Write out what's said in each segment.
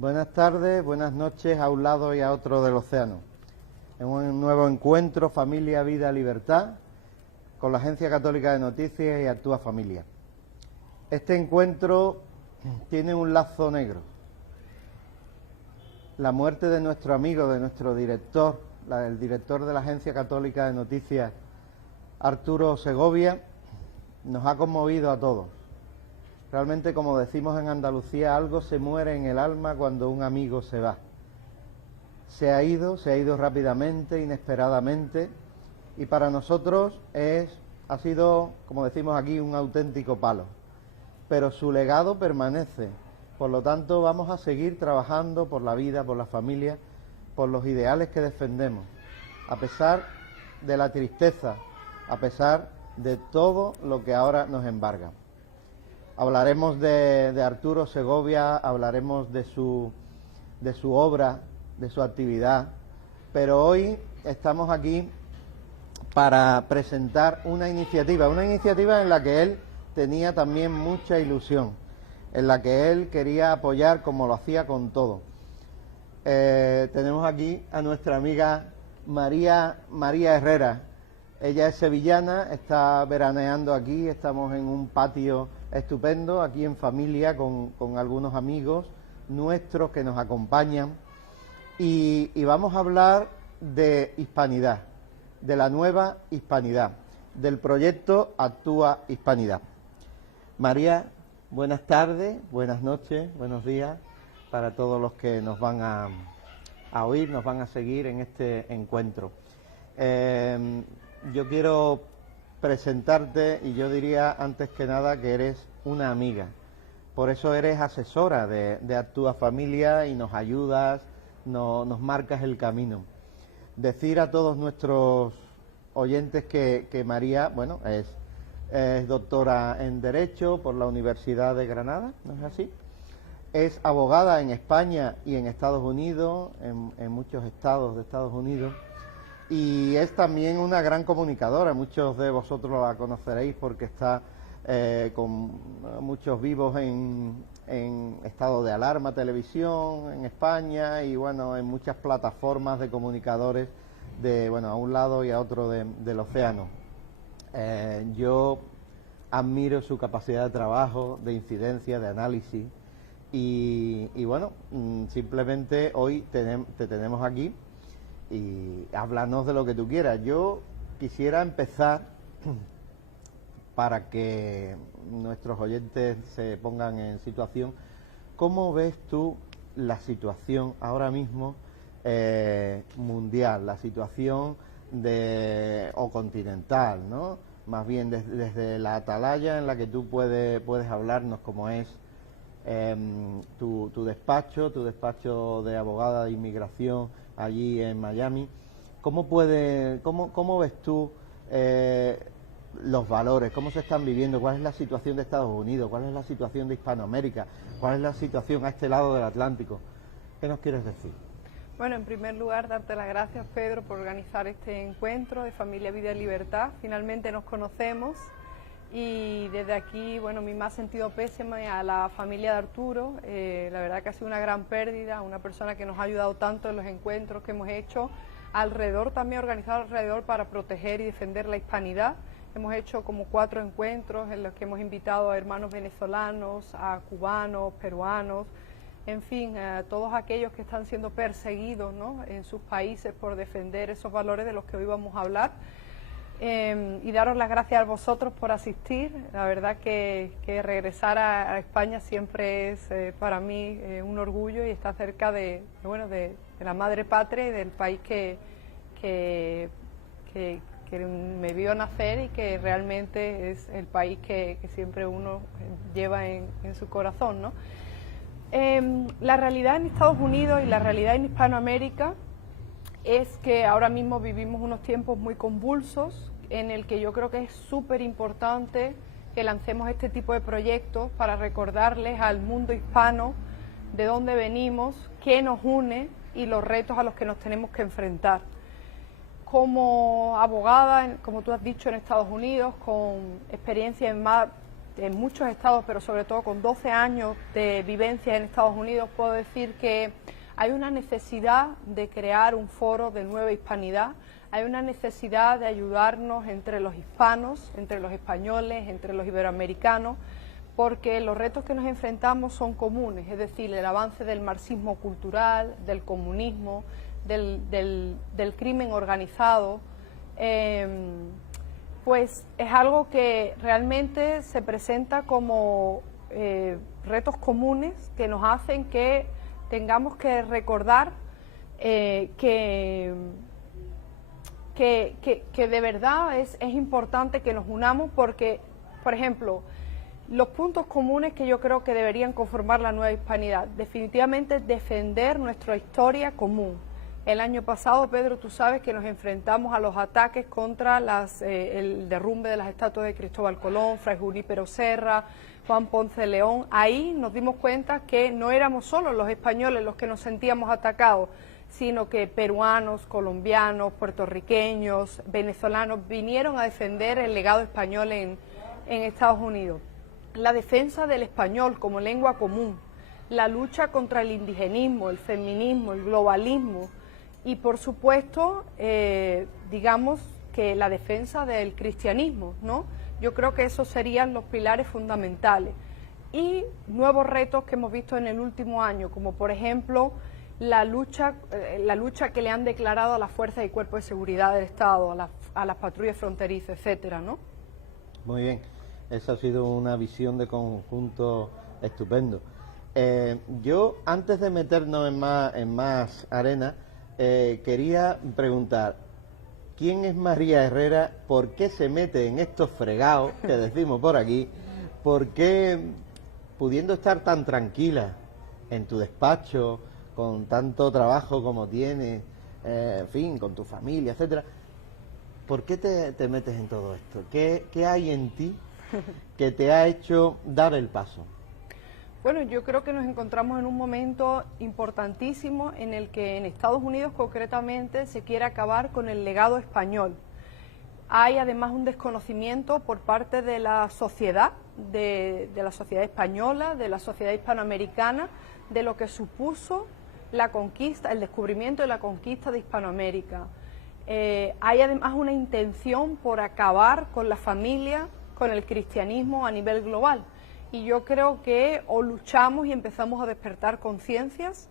Buenas tardes, buenas noches a un lado y a otro del océano. En un nuevo encuentro Familia, Vida, Libertad con la Agencia Católica de Noticias y Actúa Familia. Este encuentro tiene un lazo negro. La muerte de nuestro amigo, de nuestro director, el director de la Agencia Católica de Noticias, Arturo Segovia, nos ha conmovido a todos. Realmente, como decimos en Andalucía, algo se muere en el alma cuando un amigo se va. Se ha ido rápidamente, inesperadamente, y para nosotros ha sido, como decimos aquí, un auténtico palo. Pero su legado permanece. Por lo tanto, vamos a seguir trabajando por la vida, por la familia, por los ideales que defendemos, a pesar de la tristeza, a pesar de todo lo que ahora nos embarga. Hablaremos de Arturo Segovia, hablaremos de su obra, de su actividad, pero hoy estamos aquí para presentar una iniciativa en la que él tenía también mucha ilusión, en la que él quería apoyar como lo hacía con todo. Tenemos aquí a nuestra amiga María Herrera. Ella es sevillana, está veraneando aquí, estamos en un patio estupendo, aquí en familia, con algunos amigos nuestros que nos acompañan, y vamos a hablar de hispanidad, de la nueva hispanidad, del proyecto Actúa Hispanidad. María, buenas tardes, buenas noches, buenos días para todos los que nos van a oír, nos van a seguir en este encuentro. Yo quiero presentarte, y yo diría antes que nada que eres una amiga. Por eso eres asesora de Actúa Familia y nos ayudas, nos marcas el camino. Decir a todos nuestros oyentes que María, bueno, es doctora en Derecho por la Universidad de Granada, ¿no es así? Es abogada en España y en Estados Unidos, en muchos estados de Estados Unidos. Y es también una gran comunicadora, muchos de vosotros la conoceréis porque está con muchos vivos en estado de alarma, televisión en España, y bueno, en muchas plataformas de comunicadores a un lado y a otro del océano. Yo admiro su capacidad de trabajo, de incidencia, de análisis, y bueno, simplemente hoy te tenemos aquí. Y háblanos de lo que tú quieras. Yo quisiera empezar, para que nuestros oyentes se pongan en situación, ¿cómo ves tú la situación ahora mismo mundial, la situación o continental, ¿no? Más bien desde la atalaya en la que tú puedes hablarnos, como es tu despacho de abogada de inmigración allí en Miami. ¿Cómo ves tú los valores? ¿Cómo se están viviendo? ¿Cuál es la situación de Estados Unidos? ¿Cuál es la situación de Hispanoamérica? ¿Cuál es la situación a este lado del Atlántico? ¿Qué nos quieres decir? Bueno, en primer lugar, darte las gracias, Pedro, por organizar este encuentro de Familia, Vida y Libertad. Finalmente nos conocemos. Y desde aquí, bueno, mi más sentido pésame a la familia de Arturo. La verdad que ha sido una gran pérdida, una persona que nos ha ayudado tanto en los encuentros que hemos hecho, también organizado alrededor para proteger y defender la hispanidad. Hemos hecho como 4 encuentros en los que hemos invitado a hermanos venezolanos, a cubanos, peruanos, en fin, a todos aquellos que están siendo perseguidos, ¿no?, en sus países por defender esos valores de los que hoy vamos a hablar. Y daros las gracias a vosotros por asistir. La verdad que regresar a España siempre es para mí un orgullo, y estar cerca de la madre patria y del país que me vio nacer, y que realmente es el país que siempre uno lleva en su corazón, ¿no? La realidad en Estados Unidos y la realidad en Hispanoamérica es que ahora mismo vivimos unos tiempos muy convulsos, en el que yo creo que es súper importante que lancemos este tipo de proyectos para recordarles al mundo hispano de dónde venimos, qué nos une y los retos a los que nos tenemos que enfrentar. Como abogada, como tú has dicho, en Estados Unidos, con experiencia en más en muchos estados, pero sobre todo con 12 años de vivencia en Estados Unidos, puedo decir que hay una necesidad de crear un foro de nueva hispanidad, hay una necesidad de ayudarnos entre los hispanos, entre los españoles, entre los iberoamericanos, porque los retos que nos enfrentamos son comunes, es decir, el avance del marxismo cultural, del comunismo, del crimen organizado, pues es algo que realmente se presenta como retos comunes que nos hacen que tengamos que recordar que de verdad es importante que nos unamos porque, por ejemplo, los puntos comunes que yo creo que deberían conformar la nueva hispanidad, definitivamente defender nuestra historia común. El año pasado, Pedro, tú sabes que nos enfrentamos a los ataques contra el derrumbe de las estatuas de Cristóbal Colón, Fray Junípero Serra, Juan Ponce de León. Ahí nos dimos cuenta que no éramos solo los españoles los que nos sentíamos atacados, sino que peruanos, colombianos, puertorriqueños, venezolanos vinieron a defender el legado español en Estados Unidos. La defensa del español como lengua común, la lucha contra el indigenismo, el feminismo, el globalismo y, por supuesto, digamos que la defensa del cristianismo, ¿no? Yo creo que esos serían los pilares fundamentales. Y nuevos retos que hemos visto en el último año, como por ejemplo la lucha que le han declarado a las fuerzas y cuerpos de seguridad del Estado, a las patrullas fronterizas, etcétera, ¿no? Muy bien, esa ha sido una visión de conjunto estupendo. Yo, antes de meternos en más arena, quería preguntar, ¿quién es María Herrera? ¿Por qué se mete en estos fregados que decimos por aquí? ¿Por qué, pudiendo estar tan tranquila en tu despacho, con tanto trabajo como tienes, en fin, con tu familia, etcétera, por qué te metes en todo esto? ¿Qué hay en ti que te ha hecho dar el paso? Bueno, yo creo que nos encontramos en un momento importantísimo en el que en Estados Unidos concretamente se quiere acabar con el legado español. Hay además un desconocimiento por parte de la sociedad, de la sociedad española, de la sociedad hispanoamericana, de lo que supuso la conquista, el descubrimiento y la conquista de Hispanoamérica. Hay además una intención por acabar con la familia, con el cristianismo a nivel global. Y yo creo que o luchamos y empezamos a despertar conciencias,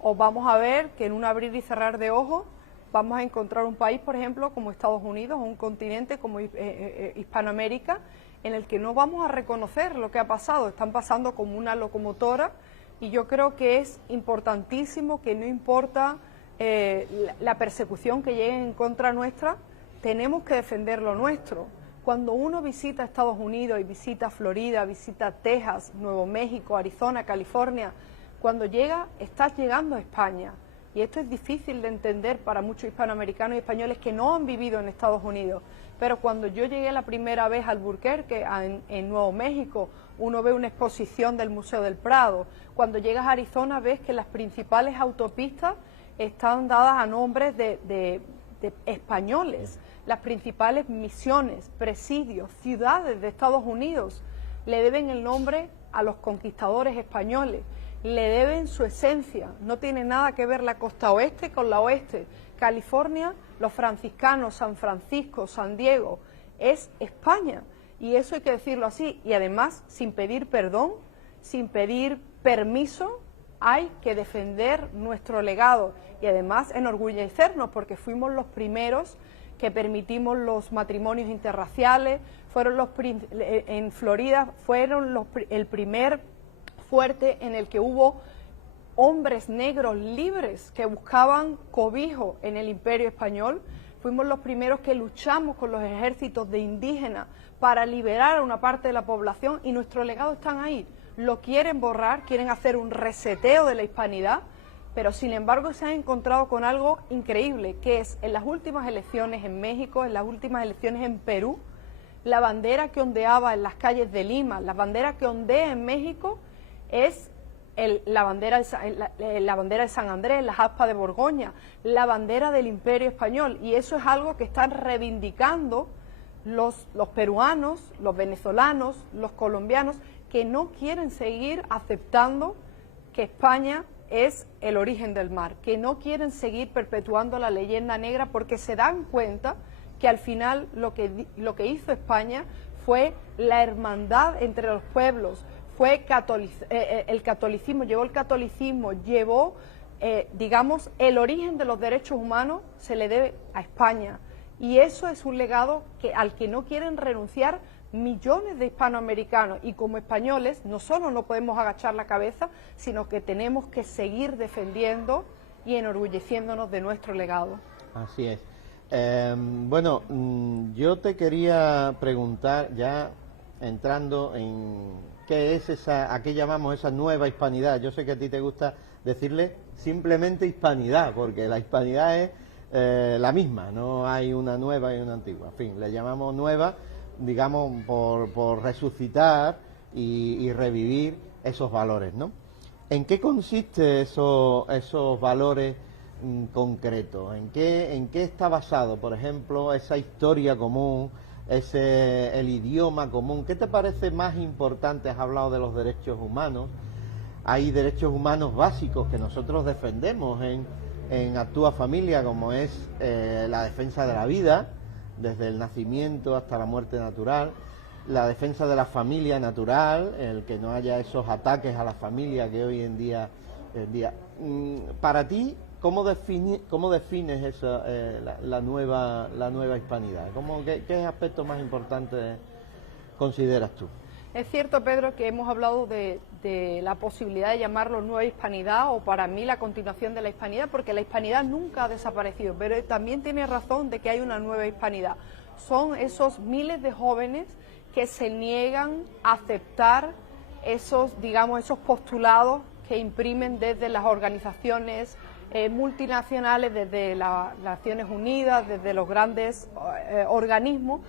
o vamos a ver que en un abrir y cerrar de ojos vamos a encontrar un país, por ejemplo, como Estados Unidos, o un continente como Hispanoamérica, en el que no vamos a reconocer lo que ha pasado. Están pasando como una locomotora, y yo creo que es importantísimo que no importa la persecución que llegue en contra nuestra, tenemos que defender lo nuestro. Cuando uno visita Estados Unidos y visita Florida, visita Texas, Nuevo México, Arizona, California, cuando llega, estás llegando a España. Y esto es difícil de entender para muchos hispanoamericanos y españoles que no han vivido en Estados Unidos. Pero cuando yo llegué la primera vez a Albuquerque, en Nuevo México, uno ve una exposición del Museo del Prado. Cuando llegas a Arizona ves que las principales autopistas están dadas a nombres de españoles. Las principales misiones, presidios, ciudades de Estados Unidos le deben el nombre a los conquistadores españoles, le deben su esencia. No tiene nada que ver la costa oeste con la oeste. California, los franciscanos, San Francisco, San Diego, es España. Y eso hay que decirlo así. Y además, sin pedir perdón, sin pedir permiso, hay que defender nuestro legado. Y además enorgullecernos porque fuimos los primeros que permitimos los matrimonios interraciales, en Florida fueron el primer fuerte en el que hubo hombres negros libres que buscaban cobijo en el Imperio Español. Fuimos los primeros que luchamos con los ejércitos de indígenas para liberar a una parte de la población y nuestro legado está ahí. Lo quieren borrar, quieren hacer un reseteo de la hispanidad, pero sin embargo se han encontrado con algo increíble, que es en las últimas elecciones en México, en las últimas elecciones en Perú, la bandera que ondeaba en las calles de Lima, la bandera que ondea en México es la bandera de San Andrés, las aspas de Borgoña, la bandera del Imperio Español, y eso es algo que están reivindicando los peruanos, los venezolanos, los colombianos, que no quieren seguir aceptando que España es el origen del mar, que no quieren seguir perpetuando la leyenda negra porque se dan cuenta que al final lo que hizo España fue la hermandad entre los pueblos, fue el catolicismo, llevó, digamos, el origen de los derechos humanos se le debe a España. Y eso es un legado al que no quieren renunciar millones de hispanoamericanos, y como españoles no solo no podemos agachar la cabeza, sino que tenemos que seguir defendiendo y enorgulleciéndonos de nuestro legado. Así es. Bueno, yo te quería preguntar, ya entrando en qué es a qué llamamos esa nueva hispanidad. Yo sé que a ti te gusta decirle simplemente hispanidad, porque la hispanidad es la misma, no hay una nueva y una antigua. En fin, le llamamos nueva, digamos, por resucitar y revivir esos valores, ¿no? ¿En qué consiste esos valores concretos? ¿En qué está basado, por ejemplo, esa historia común, el idioma común? ¿Qué te parece más importante? Has hablado de los derechos humanos. Hay derechos humanos básicos que nosotros defendemos en Actúa Familia, como es la defensa de la vida, desde el nacimiento hasta la muerte natural, la defensa de la familia natural, el que no haya esos ataques a la familia que hoy en día... Para ti, ¿cómo defines la nueva hispanidad? ¿Qué aspectos más importantes consideras tú? Es cierto, Pedro, que hemos hablado de la posibilidad de llamarlo nueva hispanidad, o para mí la continuación de la hispanidad, porque la hispanidad nunca ha desaparecido, pero también tiene razón de que hay una nueva hispanidad. Son esos miles de jóvenes que se niegan a aceptar esos postulados que imprimen desde las organizaciones multinacionales, desde las Naciones Unidas, desde los grandes organismos,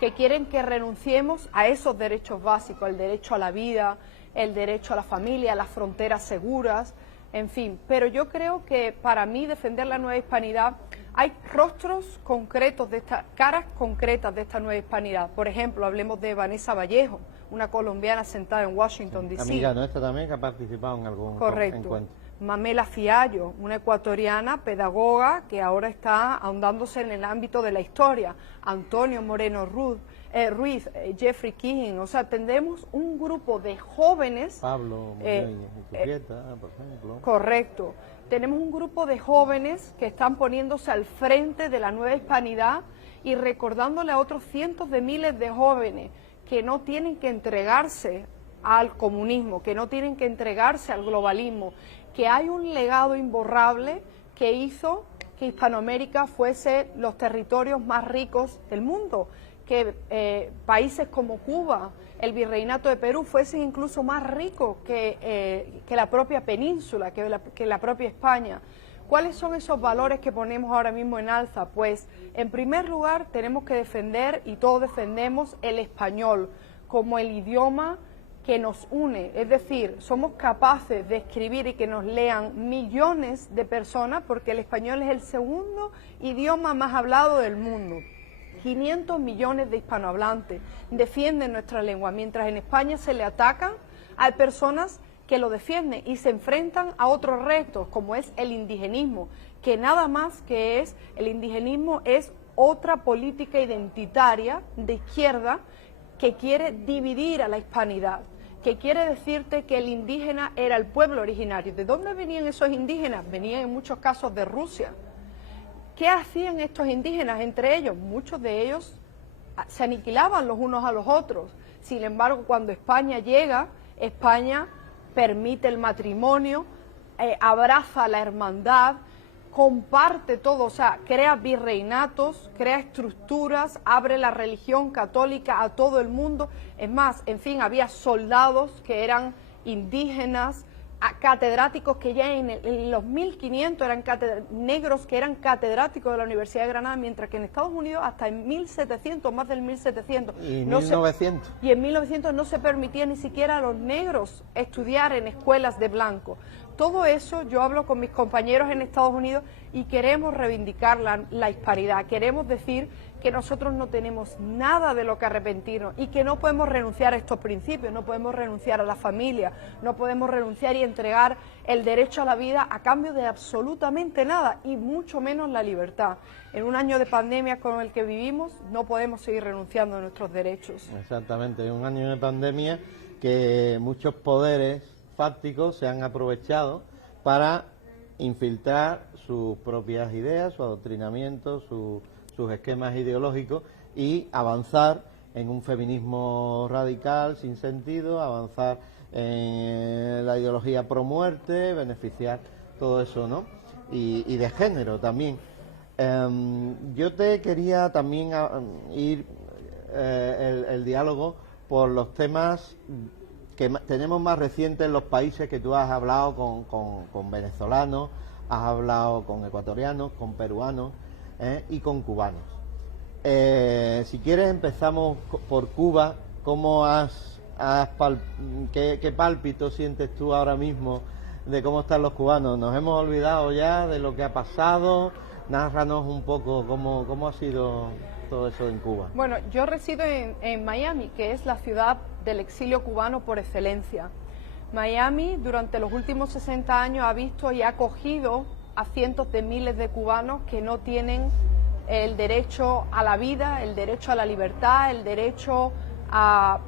que quieren que renunciemos a esos derechos básicos, el derecho a la vida, el derecho a la familia, a las fronteras seguras, en fin. Pero yo creo que para mí defender la nueva hispanidad, hay rostros concretos, caras concretas de esta nueva hispanidad. Por ejemplo, hablemos de Vanessa Vallejo, una colombiana sentada en Washington, D.C. Amiga nuestra también que ha participado en algún encuentro. Mamela Fiallo, una ecuatoriana pedagoga que ahora está ahondándose en el ámbito de la historia. Antonio Moreno Ruiz, Jeffrey King, o sea, tendremos un grupo de jóvenes... Pablo Muñoz y Turrieta, por ejemplo. Correcto. Tenemos un grupo de jóvenes que están poniéndose al frente de la nueva hispanidad y recordándole a otros cientos de miles de jóvenes que no tienen que entregarse al comunismo, que no tienen que entregarse al globalismo, que hay un legado imborrable que hizo que Hispanoamérica fuese los territorios más ricos del mundo, que países como Cuba, el Virreinato de Perú, fuesen incluso más ricos que la propia península, que la propia España. ¿Cuáles son esos valores que ponemos ahora mismo en alza? Pues, en primer lugar, tenemos que defender, y todos defendemos, el español como el idioma que nos une, es decir, somos capaces de escribir y que nos lean millones de personas, porque el español es el segundo idioma más hablado del mundo. 500 millones de hispanohablantes defienden nuestra lengua, mientras en España se le atacan, hay personas que lo defienden y se enfrentan a otros retos, como es el indigenismo, que nada más que es, el indigenismo es otra política identitaria de izquierda que quiere dividir a la hispanidad, que quiere decirte que el indígena era el pueblo originario. ¿De dónde venían esos indígenas? Venían en muchos casos de Rusia. ¿Qué hacían estos indígenas entre ellos? Muchos de ellos se aniquilaban los unos a los otros. Sin embargo, cuando España llega, España permite el matrimonio, abraza la hermandad, comparte todo, o sea, crea virreinatos, crea estructuras, abre la religión católica a todo el mundo. Es más, en fin, había soldados que eran indígenas, catedráticos que ya en los 1500 eran negros que eran catedráticos de la Universidad de Granada, mientras que en Estados Unidos hasta en 1700, más del 1700. Y en 1900. Y en 1900 no se permitía ni siquiera a los negros estudiar en escuelas de blanco. todo eso yo hablo con mis compañeros en Estados Unidos y queremos reivindicar la hispanidad, queremos decir que nosotros no tenemos nada de lo que arrepentirnos y que no podemos renunciar a estos principios, no podemos renunciar a la familia, no podemos renunciar y entregar el derecho a la vida a cambio de absolutamente nada y mucho menos la libertad. En un año de pandemia con el que vivimos no podemos seguir renunciando a nuestros derechos. Exactamente, en un año de pandemia que muchos poderes fácticos se han aprovechado para infiltrar sus propias ideas, su adoctrinamiento, sus esquemas ideológicos y avanzar en un feminismo radical sin sentido, avanzar en la ideología pro muerte, beneficiar todo eso, ¿no? Y de género también. Yo te quería también ir el diálogo por los temas que tenemos más recientes en los países que tú has hablado con venezolanos, has hablado con ecuatorianos, con peruanos y con cubanos. Si quieres empezamos por Cuba. ¿Cómo qué pálpito sientes tú ahora mismo de cómo están los cubanos? ¿Nos hemos olvidado ya de lo que ha pasado? Nárranos un poco cómo ha sido todo eso en Cuba. Bueno, yo resido en Miami, que es la ciudad del exilio cubano por excelencia. Miami durante los últimos 60 años ha visto y ha acogido a cientos de miles de cubanos que no tienen el derecho a la vida, el derecho a la libertad, el derecho a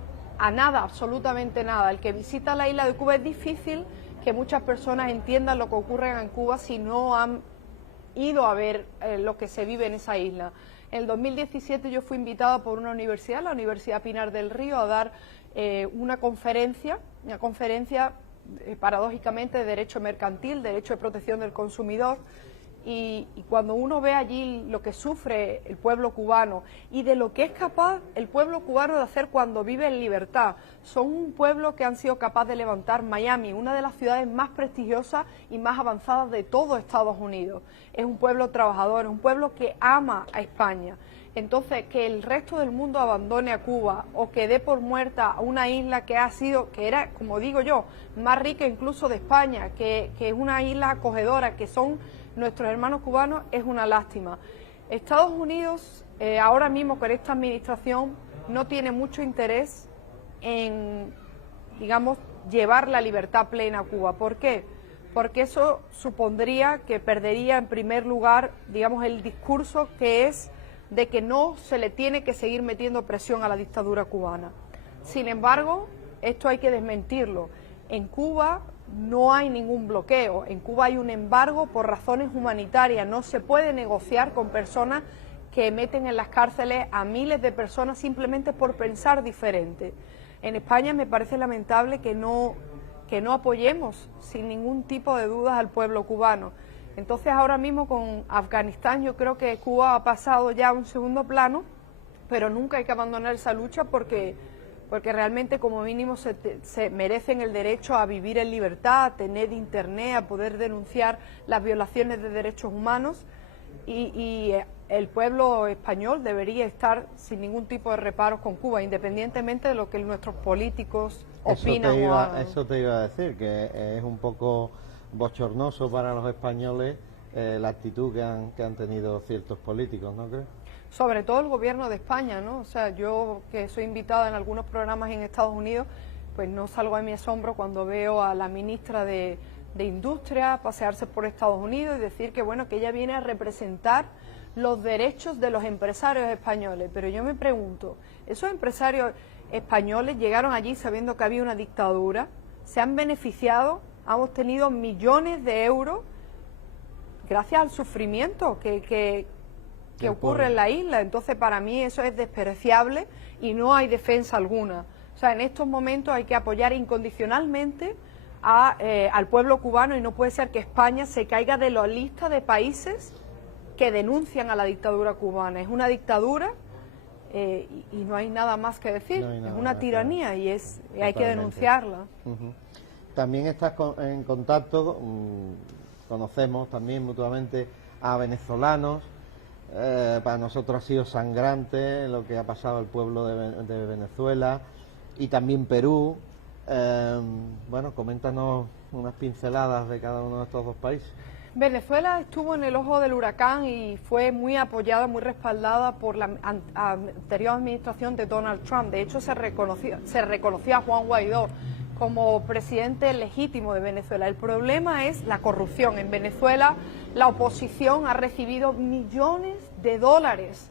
nada, absolutamente nada. El que visita la isla de Cuba es difícil que muchas personas entiendan lo que ocurre en Cuba si no han ido a ver lo que se vive en esa isla. En el 2017 yo fui invitada por una universidad, la Universidad Pinar del Río, a dar una conferencia paradójicamente de derecho mercantil, derecho de protección del consumidor. Y cuando uno ve allí lo que sufre el pueblo cubano y de lo que es capaz el pueblo cubano de hacer cuando vive en libertad, son un pueblo que han sido capaces de levantar Miami, una de las ciudades más prestigiosas y más avanzadas de todo Estados Unidos. Es un pueblo trabajador, es un pueblo que ama a España. Entonces, que el resto del mundo abandone a Cuba o que dé por muerta a una isla que era, como digo yo, más rica incluso de España, que es una isla acogedora, que son nuestros hermanos cubanos, es una lástima. Estados Unidos, ahora mismo con esta administración, no tiene mucho interés en, digamos, llevar la libertad plena a Cuba. ¿Por qué? Porque eso supondría que perdería en primer lugar, digamos, el discurso que es de que no se le tiene que seguir metiendo presión a la dictadura cubana. Sin embargo, esto hay que desmentirlo. En Cuba no hay ningún bloqueo, en Cuba hay un embargo por razones humanitarias, no se puede negociar con personas que meten en las cárceles a miles de personas simplemente por pensar diferente. En España me parece lamentable que no apoyemos sin ningún tipo de dudas al pueblo cubano. Entonces ahora mismo con Afganistán yo creo que Cuba ha pasado ya a un segundo plano, pero nunca hay que abandonar esa lucha porque realmente como mínimo se merecen el derecho a vivir en libertad, a tener internet, a poder denunciar las violaciones de derechos humanos y el pueblo español debería estar sin ningún tipo de reparos con Cuba, independientemente de lo que nuestros políticos opinan o hagan. Eso te iba a decir, que es un poco bochornoso para los españoles la actitud que han tenido ciertos políticos, ¿no crees? Sobre todo el gobierno de España, ¿no? O sea, yo que soy invitada en algunos programas en Estados Unidos, pues no salgo de mi asombro cuando veo a la ministra de Industria pasearse por Estados Unidos y decir que, bueno, que ella viene a representar los derechos de los empresarios españoles. Pero yo me pregunto, ¿esos empresarios españoles llegaron allí sabiendo que había una dictadura? ¿Se han beneficiado? ¿Han obtenido millones de euros gracias al sufrimiento que ocurre en la isla? Entonces para mí eso es despreciable y no hay defensa alguna. O sea, en estos momentos hay que apoyar incondicionalmente al pueblo cubano y no puede ser que España se caiga de la lista de países que denuncian a la dictadura cubana. Es una dictadura y no hay nada más que decir, es una tiranía y hay que denunciarla. También estás en contacto, conocemos también mutuamente a venezolanos. Para nosotros ha sido sangrante lo que ha pasado al pueblo de Venezuela y también Perú. Bueno, coméntanos unas pinceladas de cada uno de estos dos países. Venezuela estuvo en el ojo del huracán y fue muy apoyada, muy respaldada por la anterior administración de Donald Trump. De hecho, se reconocía a Juan Guaidó como presidente legítimo de Venezuela. El problema es la corrupción. En Venezuela la oposición ha recibido millones de dólares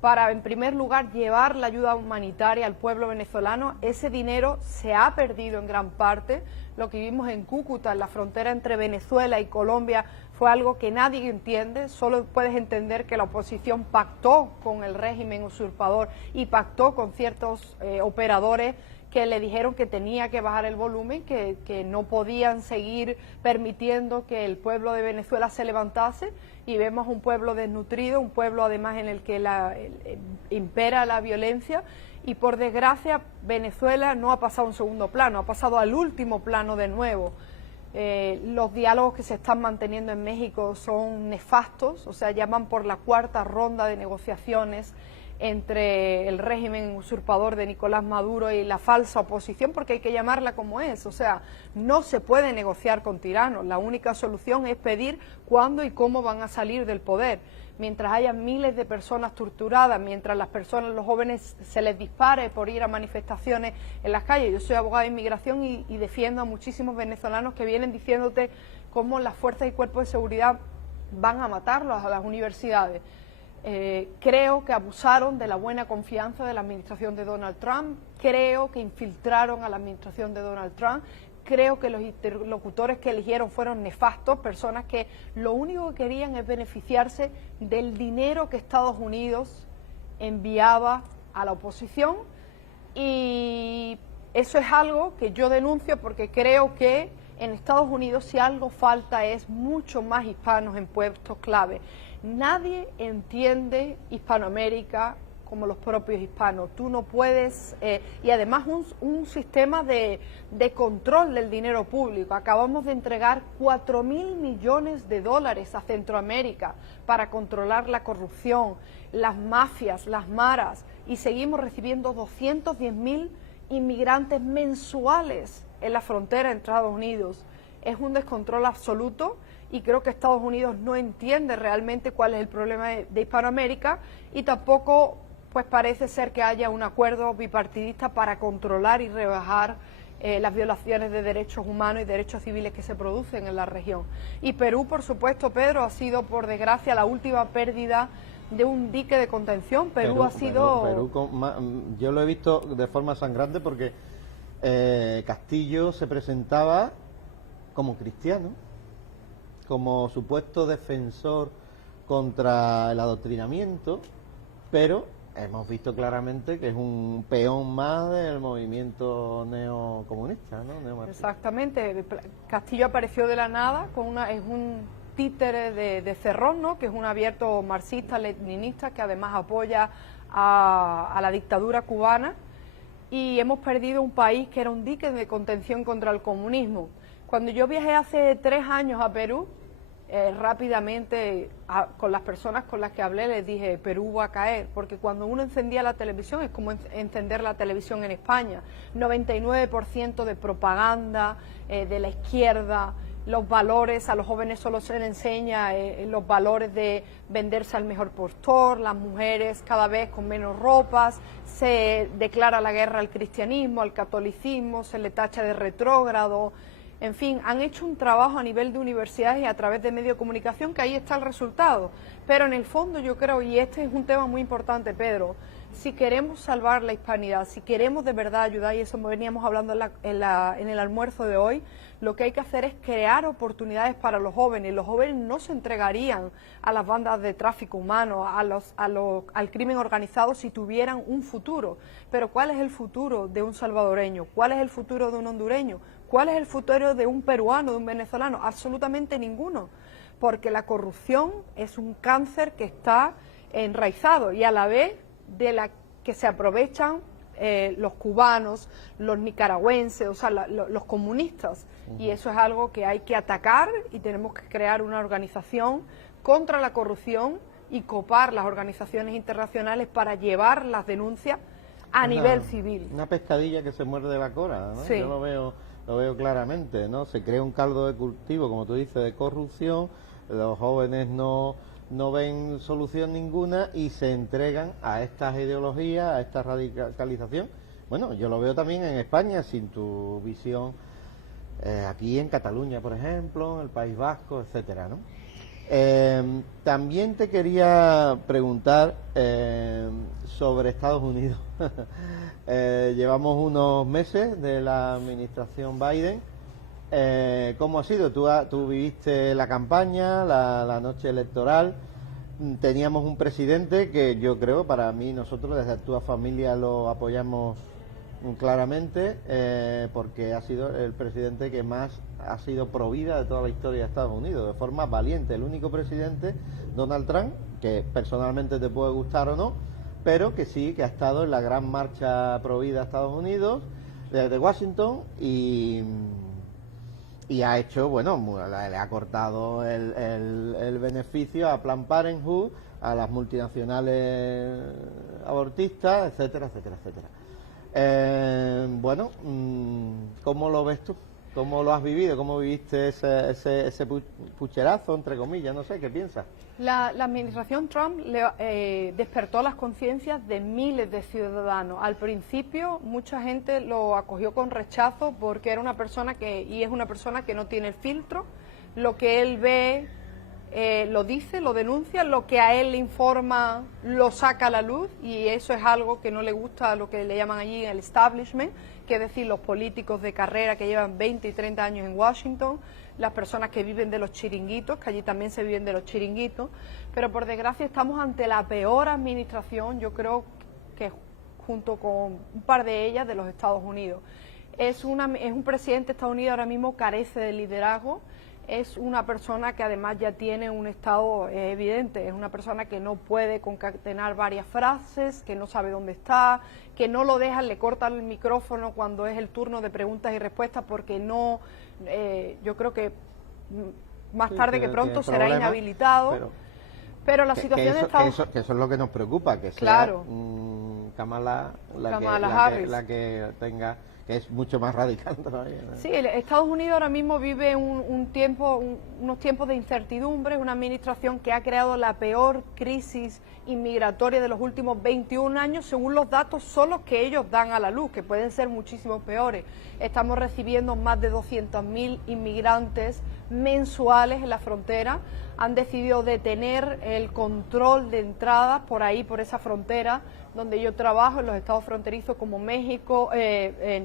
para, en primer lugar, llevar la ayuda humanitaria al pueblo venezolano. Ese dinero se ha perdido en gran parte. Lo que vimos en Cúcuta, en la frontera entre Venezuela y Colombia, fue algo que nadie entiende. Solo puedes entender que la oposición pactó con el régimen usurpador y pactó con ciertos operadores que le dijeron que tenía que bajar el volumen, que no podían seguir permitiendo que el pueblo de Venezuela se levantase, y vemos un pueblo desnutrido, un pueblo además en el que impera la violencia, y por desgracia Venezuela no ha pasado a un segundo plano, ha pasado al último plano de nuevo. Los diálogos que se están manteniendo en México son nefastos, o sea, llaman por la cuarta ronda de negociaciones entre el régimen usurpador de Nicolás Maduro y la falsa oposición, porque hay que llamarla como es. O sea, no se puede negociar con tiranos. La única solución es pedir cuándo y cómo van a salir del poder. Mientras haya miles de personas torturadas, mientras los jóvenes se les dispare por ir a manifestaciones en las calles. Yo soy abogada de inmigración y defiendo a muchísimos venezolanos que vienen diciéndote cómo las fuerzas y cuerpos de seguridad van a matarlos a las universidades. Creo que abusaron de la buena confianza de la administración de Donald Trump, creo que infiltraron a la administración de Donald Trump, creo que los interlocutores que eligieron fueron nefastos, personas que lo único que querían es beneficiarse del dinero que Estados Unidos enviaba a la oposición, y eso es algo que yo denuncio porque creo que en Estados Unidos si algo falta es mucho más hispanos en puestos clave. Nadie entiende Hispanoamérica como los propios hispanos. Tú no puedes, y además un sistema de control del dinero público. Acabamos de entregar 4.000 millones de dólares a Centroamérica para controlar la corrupción, las mafias, las maras, y seguimos recibiendo 210.000 inmigrantes mensuales en la frontera de Estados Unidos. Es un descontrol absoluto. Y creo que Estados Unidos no entiende realmente cuál es el problema de Hispanoamérica, y tampoco pues parece ser que haya un acuerdo bipartidista para controlar y rebajar las violaciones de derechos humanos y derechos civiles que se producen en la región. Y Perú, por supuesto, Pedro, ha sido por desgracia la última pérdida de un dique de contención. Perú ha sido... yo lo he visto de forma sangrante porque Castillo se presentaba como cristiano, como supuesto defensor contra el adoctrinamiento, pero hemos visto claramente que es un peón más del movimiento neocomunista, ¿no? Neomarxista. Exactamente. Castillo apareció de la nada, es un títere de Cerrón, ¿no? Que es un abierto marxista, leninista, que además apoya a la dictadura cubana, y hemos perdido un país que era un dique de contención contra el comunismo. Cuando yo viajé hace 3 años a Perú, rápidamente con las personas con las que hablé les dije, Perú va a caer, porque cuando uno encendía la televisión es como encender la televisión en España, 99% de propaganda de la izquierda, los valores, a los jóvenes solo se les enseña los valores de venderse al mejor postor, las mujeres cada vez con menos ropas, se declara la guerra al cristianismo, al catolicismo, se le tacha de retrógrado. En fin, han hecho un trabajo a nivel de universidades y a través de medios de comunicación, que ahí está el resultado. Pero en el fondo yo creo, y este es un tema muy importante, Pedro, si queremos salvar la hispanidad, si queremos de verdad ayudar, y eso veníamos hablando en el almuerzo de hoy, lo que hay que hacer es crear oportunidades para los jóvenes. Los jóvenes no se entregarían a las bandas de tráfico humano, al crimen organizado si tuvieran un futuro. Pero ¿cuál es el futuro de un salvadoreño? ¿Cuál es el futuro de un hondureño? ¿Cuál es el futuro de un peruano, de un venezolano? Absolutamente ninguno, porque la corrupción es un cáncer que está enraizado y a la vez de la que se aprovechan los cubanos, los nicaragüenses, o sea, los comunistas. Y eso es algo que hay que atacar, y tenemos que crear una organización contra la corrupción y copar las organizaciones internacionales para llevar las denuncias a nivel civil. Una pescadilla que se muerde la cola, ¿no? Sí. Yo lo veo lo veo claramente, ¿no? Se crea un caldo de cultivo, como tú dices, de corrupción, los jóvenes no ven solución ninguna y se entregan a estas ideologías, a esta radicalización. Bueno, yo lo veo también en España, sin tu visión, aquí en Cataluña, por ejemplo, en el País Vasco, etcétera, ¿no? También te quería preguntar sobre Estados Unidos. Llevamos unos meses de la administración Biden. ¿Cómo ha sido? Tú viviste la campaña, la noche electoral. Teníamos un presidente que yo creo, para mí, nosotros desde Actúa Familia lo apoyamos claramente, porque ha sido el presidente que más ha sido pro vida de toda la historia de Estados Unidos, de forma valiente. El único presidente, Donald Trump, que personalmente te puede gustar o no, pero que sí, que ha estado en la gran marcha pro vida a Estados Unidos, desde Washington, y ha hecho, bueno, le ha cortado el beneficio a Planned Parenthood, a las multinacionales abortistas, etcétera, etcétera, etcétera. Bueno, ¿cómo lo ves tú? ¿Cómo lo has vivido? ¿Cómo viviste ese pucherazo, entre comillas? No sé, ¿qué piensas? La administración Trump despertó las conciencias de miles de ciudadanos. Al principio mucha gente lo acogió con rechazo porque era una persona y es una persona que no tiene filtro. Lo que él ve lo dice, lo denuncia, lo que a él le informa lo saca a la luz, y eso es algo que no le gusta a lo que le llaman allí el establishment, que es decir, los políticos de carrera que llevan 20 y 30 años en Washington, las personas que viven de los chiringuitos, que allí también se viven de los chiringuitos. Pero por desgracia estamos ante la peor administración, yo creo que junto con un par de ellas, de los Estados Unidos. Es un presidente de Estados Unidos ahora mismo carece de liderazgo. Es una persona que además ya tiene un estado evidente, es una persona que no puede concatenar varias frases, que no sabe dónde está, que no lo dejan, le cortan el micrófono cuando es el turno de preguntas y respuestas, porque no, yo creo que más tarde que pronto será inhabilitado. Pero la situación está... Que eso es lo que nos preocupa, que claro, sea Kamala Harris la que tenga... que es mucho más radical todavía, ¿no? Sí, Estados Unidos ahora mismo vive unos tiempos de incertidumbre, una administración que ha creado la peor crisis inmigratoria de los últimos 21 años, según los datos solo que ellos dan a la luz, que pueden ser muchísimo peores. Estamos recibiendo más de 200.000 inmigrantes mensuales en la frontera. Han decidido detener el control de entradas por ahí, por esa frontera donde yo trabajo, en los estados fronterizos como México,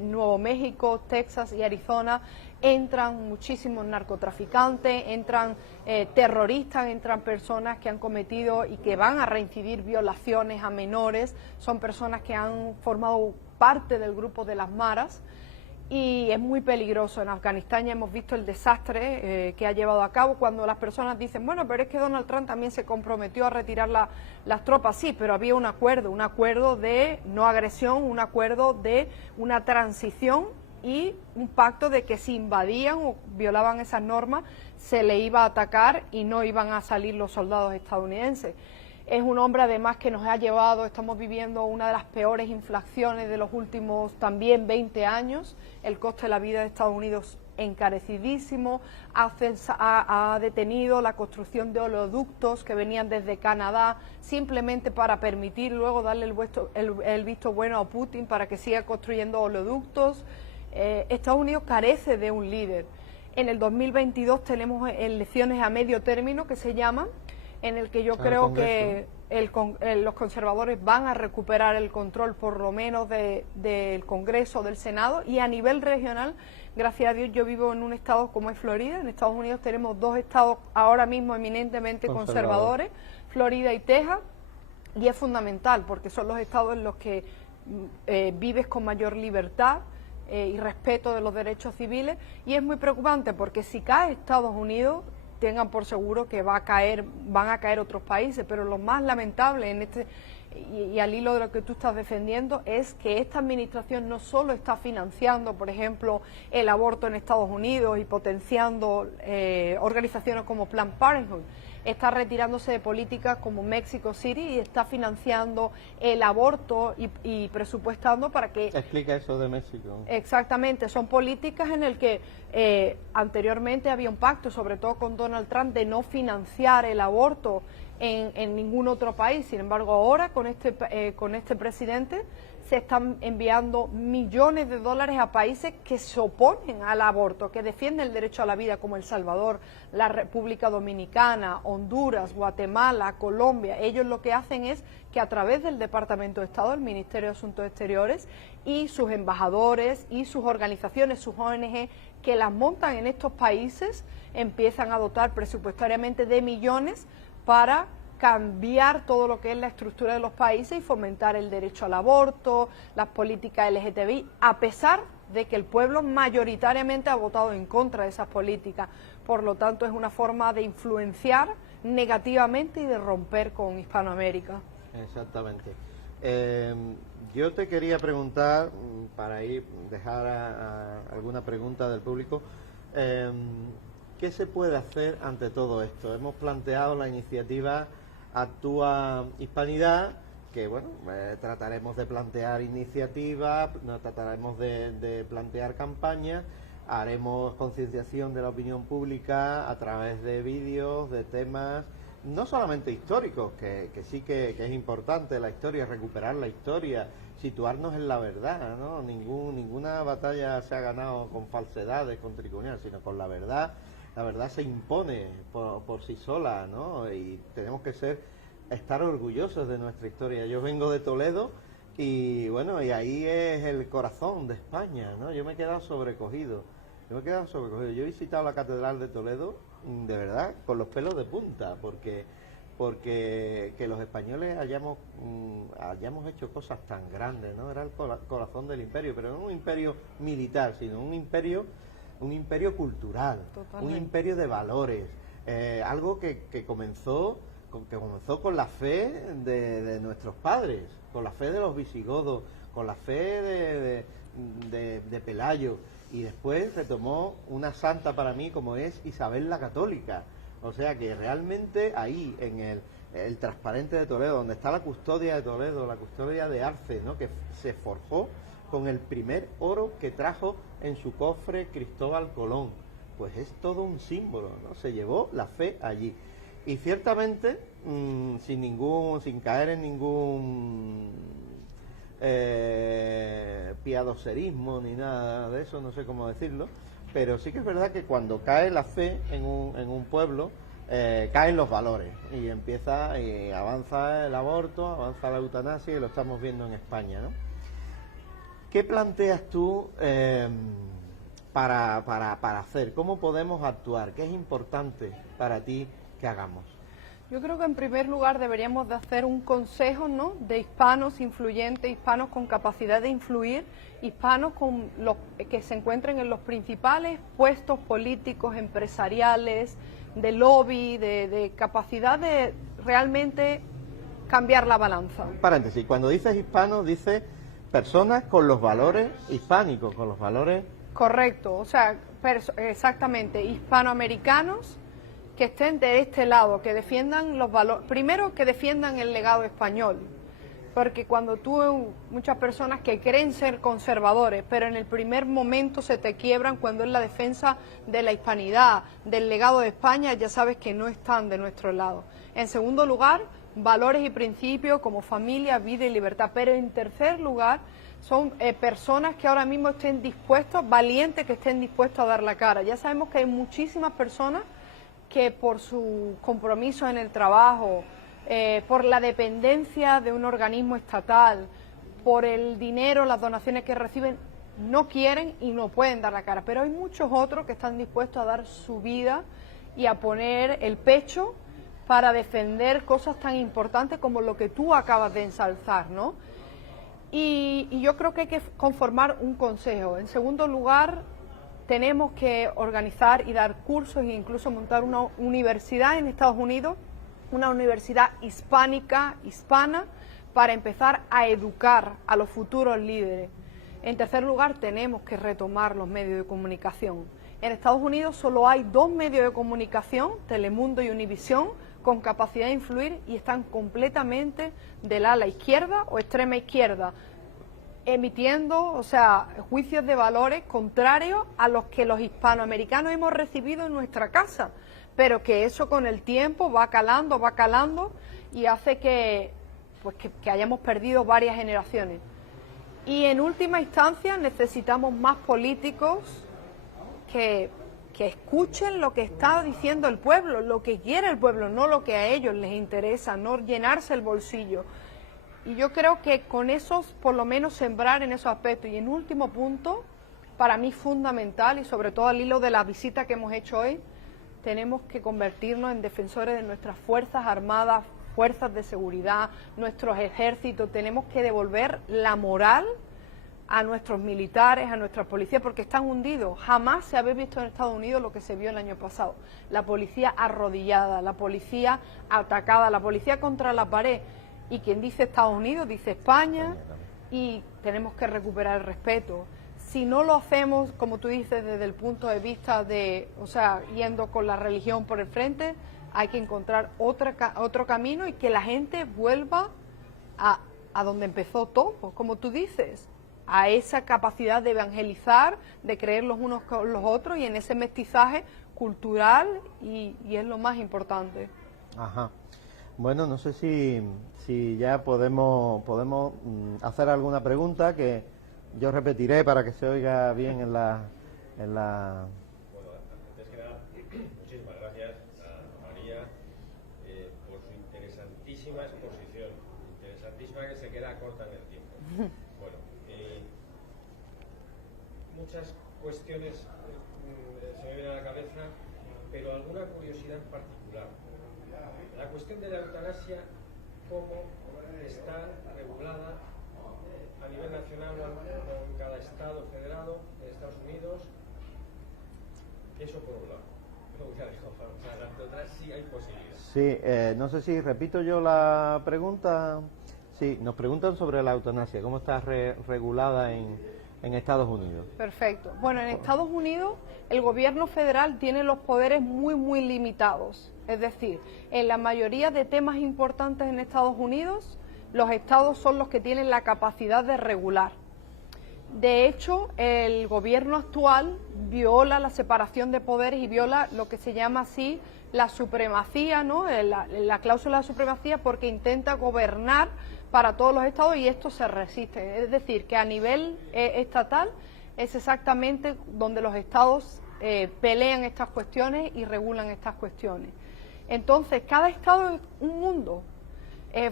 Nuevo México, Texas y Arizona. Entran muchísimos narcotraficantes, entran terroristas, entran personas que han cometido y que van a reincidir violaciones a menores, son personas que han formado parte del grupo de las maras. Y es muy peligroso. En Afganistán ya hemos visto el desastre que ha llevado a cabo, cuando las personas dicen, bueno, pero es que Donald Trump también se comprometió a retirar las tropas. Sí, pero había un acuerdo de no agresión, un acuerdo de una transición y un pacto de que si invadían o violaban esas normas se le iba a atacar y no iban a salir los soldados estadounidenses. Es un hombre además que nos ha llevado, estamos viviendo una de las peores inflaciones de los últimos también 20 años, el coste de la vida de Estados Unidos encarecidísimo, ha detenido la construcción de oleoductos que venían desde Canadá simplemente para permitir luego darle el visto bueno a Putin para que siga construyendo oleoductos. Estados Unidos carece de un líder. En el 2022 tenemos elecciones a medio término que se llaman, en el que yo creo que los conservadores van a recuperar el control por lo menos del Congreso, del Senado, y a nivel regional, gracias a Dios, yo vivo en un estado como es Florida. En Estados Unidos tenemos dos estados ahora mismo eminentemente conservadores, Florida y Texas, y es fundamental porque son los estados en los que vives con mayor libertad y respeto de los derechos civiles, y es muy preocupante porque si cae Estados Unidos, tengan por seguro que van a caer otros países. Pero lo más lamentable en y al hilo de lo que tú estás defendiendo es que esta administración no solo está financiando, por ejemplo, el aborto en Estados Unidos y potenciando organizaciones como Planned Parenthood, está retirándose de políticas como Mexico City y está financiando el aborto y presupuestando para que... Explica eso de México. Exactamente, son políticas en el que anteriormente había un pacto, sobre todo con Donald Trump, de no financiar el aborto en ningún otro país. Sin embargo, ahora con este presidente se están enviando millones de dólares a países que se oponen al aborto, que defienden el derecho a la vida, como El Salvador, la República Dominicana, Honduras, Guatemala, Colombia. Ellos lo que hacen es que a través del Departamento de Estado, el Ministerio de Asuntos Exteriores y sus embajadores y sus organizaciones, sus ONG, que las montan en estos países, empiezan a dotar presupuestariamente de millones para cambiar todo lo que es la estructura de los países y fomentar el derecho al aborto, las políticas LGTBI, a pesar de que el pueblo mayoritariamente ha votado en contra de esas políticas. Por lo tanto, es una forma de influenciar negativamente y de romper con Hispanoamérica. Exactamente. Yo te quería preguntar, para dejar alguna pregunta del público, ¿qué se puede hacer ante todo esto? Hemos planteado la iniciativa Actúa Hispanidad, que bueno, trataremos de plantear iniciativas, trataremos de plantear campañas, haremos concienciación de la opinión pública a través de vídeos, de temas, no solamente históricos, que sí que es importante la historia, recuperar la historia, situarnos en la verdad, ¿no? Ninguna batalla se ha ganado con falsedades, con triconear, sino con la verdad. La verdad se impone por sí sola, ¿no? Y tenemos que estar orgullosos de nuestra historia. Yo vengo de Toledo y bueno, y ahí es el corazón de España, ¿no? Yo me he quedado sobrecogido. Yo he visitado la Catedral de Toledo, de verdad, con los pelos de punta, porque que los españoles hayamos hecho cosas tan grandes, ¿no? Era el corazón del imperio, pero no un imperio militar, sino un imperio cultural. Totalmente. Un imperio de valores, algo que comenzó con la fe de nuestros padres, con la fe de los visigodos, con la fe de Pelayo, y después retomó una santa para mí como es Isabel la Católica. O sea que realmente ahí, en el transparente de Toledo, donde está la custodia de Toledo, la custodia de Arce, ¿no? Que se forjó con el primer oro que trajo en su cofre Cristóbal Colón, pues es todo un símbolo, ¿no? Se llevó la fe allí. Y ciertamente, sin caer en ningún piadoserismo ni nada de eso, no sé cómo decirlo, pero sí que es verdad que cuando cae la fe en un pueblo, caen los valores y avanza el aborto, avanza la eutanasia, y lo estamos viendo en España, ¿no? ¿Qué planteas tú para hacer? ¿Cómo podemos actuar? ¿Qué es importante para ti que hagamos? Yo creo que en primer lugar deberíamos de hacer un consejo, ¿no?, de hispanos influyentes, hispanos con capacidad de influir, hispanos que se encuentren en los principales puestos políticos, empresariales, de lobby, de capacidad de realmente cambiar la balanza. Paréntesis, cuando dices hispanos, dices personas con los valores hispánicos, con los valores... Correcto, o sea, exactamente, hispanoamericanos que estén de este lado, que defiendan los valores, primero que defiendan el legado español, porque cuando muchas personas que creen ser conservadores, pero en el primer momento se te quiebran cuando es la defensa de la hispanidad, del legado de España, ya sabes que no están de nuestro lado. En segundo lugar, valores y principios como familia, vida y libertad, pero en tercer lugar son personas que ahora mismo estén dispuestos, valientes que estén dispuestos a dar la cara. Ya sabemos que hay muchísimas personas que por su compromiso en el trabajo, por la dependencia de un organismo estatal, por el dinero, las donaciones que reciben, no quieren y no pueden dar la cara. Pero hay muchos otros que están dispuestos a dar su vida y a poner el pecho para defender cosas tan importantes como lo que tú acabas de ensalzar, ¿no? Y yo creo que hay que conformar un consejo. En segundo lugar, tenemos que organizar y dar cursos e incluso montar una universidad en Estados Unidos, una universidad hispánica, hispana, para empezar a educar a los futuros líderes. En tercer lugar, tenemos que retomar los medios de comunicación. En Estados Unidos solo hay 2 medios de comunicación, Telemundo y Univisión, con capacidad de influir y están completamente del ala izquierda o extrema izquierda, emitiendo, o sea, juicios de valores contrarios a los que los hispanoamericanos hemos recibido en nuestra casa, pero que eso con el tiempo va calando y hace que, pues que hayamos perdido varias generaciones. Y en última instancia necesitamos más políticos que escuchen lo que está diciendo el pueblo, lo que quiere el pueblo, no lo que a ellos les interesa, no llenarse el bolsillo. Y yo creo que con esos, por lo menos sembrar en esos aspectos. Y en último punto, para mí fundamental, y sobre todo al hilo de la visita que hemos hecho hoy, tenemos que convertirnos en defensores de nuestras fuerzas armadas, fuerzas de seguridad, nuestros ejércitos. Tenemos que devolver la moral a nuestros militares, a nuestras policías, porque están hundidos. Jamás se había visto en Estados Unidos lo que se vio el año pasado. La policía arrodillada, la policía atacada, la policía contra la pared. Y quien dice Estados Unidos, dice España, y tenemos que recuperar el respeto. Si no lo hacemos, como tú dices, desde el punto de vista de, o sea, yendo con la religión por el frente, hay que encontrar otro camino y que la gente vuelva a donde empezó todo, como tú dices, a esa capacidad de evangelizar, de creer los unos con los otros y en ese mestizaje cultural y es lo más importante. Ajá. Bueno, no sé si ya podemos hacer alguna pregunta que yo repetiré para que se oiga bien en la... Bueno, antes que nada, muchísimas gracias a María por su interesantísima exposición, interesantísima que se queda corta en el tiempo. Bueno, muchas cuestiones se me vienen a la cabeza, pero alguna curiosidad en particular. La cuestión de la eutanasia, ¿cómo está regulada a nivel nacional o en cada estado federado en Estados Unidos? Eso por un lado. La eutanasia sí hay posibilidad. Sí, no sé si repito yo la pregunta. Sí, nos preguntan sobre la eutanasia, ¿cómo está regulada en Estados Unidos? Perfecto. Bueno, en Estados Unidos el gobierno federal tiene los poderes muy limitados. Es decir, en la mayoría de temas importantes en Estados Unidos, los estados son los que tienen la capacidad de regular. De hecho, el gobierno actual viola la separación de poderes y viola lo que se llama así la supremacía, ¿no? La cláusula de supremacía, porque intenta gobernar para todos los estados y esto se resiste. Es decir, que a nivel estatal es exactamente donde los estados pelean estas cuestiones y regulan estas cuestiones. Entonces, cada estado es un mundo.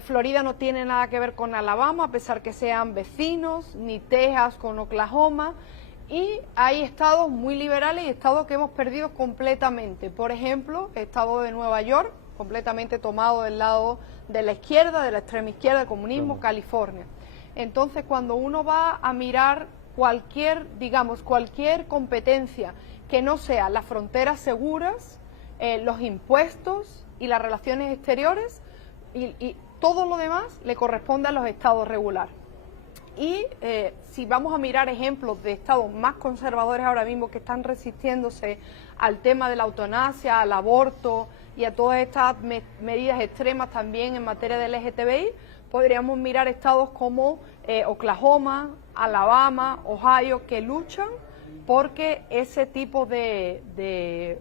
Florida no tiene nada que ver con Alabama, a pesar que sean vecinos, ni Texas con Oklahoma, y hay estados muy liberales y estados que hemos perdido completamente. Por ejemplo, el estado de Nueva York, completamente tomado del lado de la izquierda, de la extrema izquierda, del comunismo, California. Entonces, cuando uno va a mirar cualquier competencia que no sea las fronteras seguras, los impuestos y las relaciones exteriores, y todo lo demás le corresponde a los estados regular. Y si vamos a mirar ejemplos de estados más conservadores ahora mismo que están resistiéndose al tema de la eutanasia, al aborto y a todas estas medidas extremas también en materia de LGTBI, podríamos mirar estados como Oklahoma, Alabama, Ohio, que luchan porque ese tipo de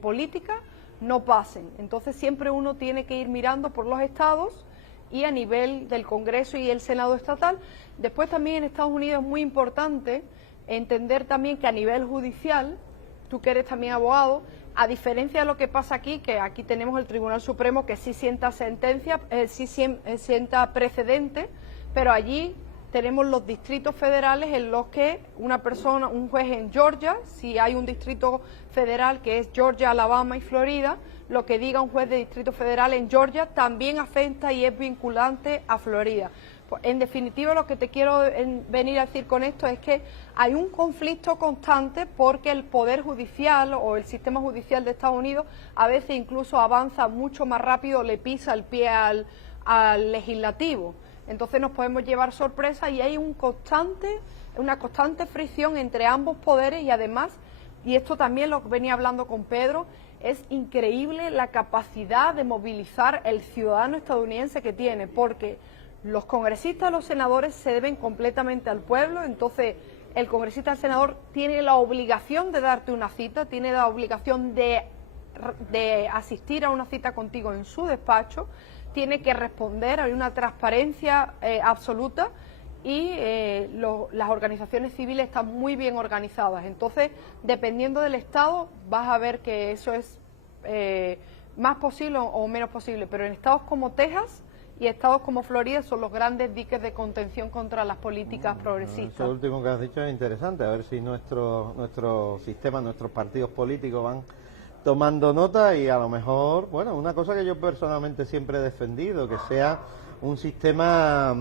política no pasen. Entonces siempre uno tiene que ir mirando por los estados y a nivel del Congreso y el Senado estatal. Después también en Estados Unidos es muy importante entender también que a nivel judicial, tú que eres también abogado, a diferencia de lo que pasa aquí, que aquí tenemos el Tribunal Supremo que sí sienta sentencia, sienta precedente, pero allí tenemos los distritos federales en los que un juez en Georgia, si hay un distrito federal que es Georgia, Alabama y Florida, lo que diga un juez de distrito federal en Georgia también afecta y es vinculante a Florida. Pues, en definitiva, lo que te quiero venir a decir con esto es que hay un conflicto constante porque el Poder Judicial o el sistema judicial de Estados Unidos a veces incluso avanza mucho más rápido, le pisa el pie al legislativo. Entonces nos podemos llevar sorpresas y hay una constante fricción entre ambos poderes y además, y esto también lo venía hablando con Pedro, es increíble la capacidad de movilizar el ciudadano estadounidense que tiene, porque los congresistas, los senadores se deben completamente al pueblo, entonces el congresista, el senador tiene la obligación de darte una cita, tiene la obligación de asistir a una cita contigo en su despacho, tiene que responder, hay una transparencia absoluta y las organizaciones civiles están muy bien organizadas. Entonces, dependiendo del estado, vas a ver que eso es más posible o menos posible, pero en estados como Texas y estados como Florida son los grandes diques de contención contra las políticas progresistas. Eso último que has dicho es interesante, a ver si nuestro sistema, nuestros partidos políticos van tomando nota y a lo mejor, bueno, una cosa que yo personalmente siempre he defendido, que sea un sistema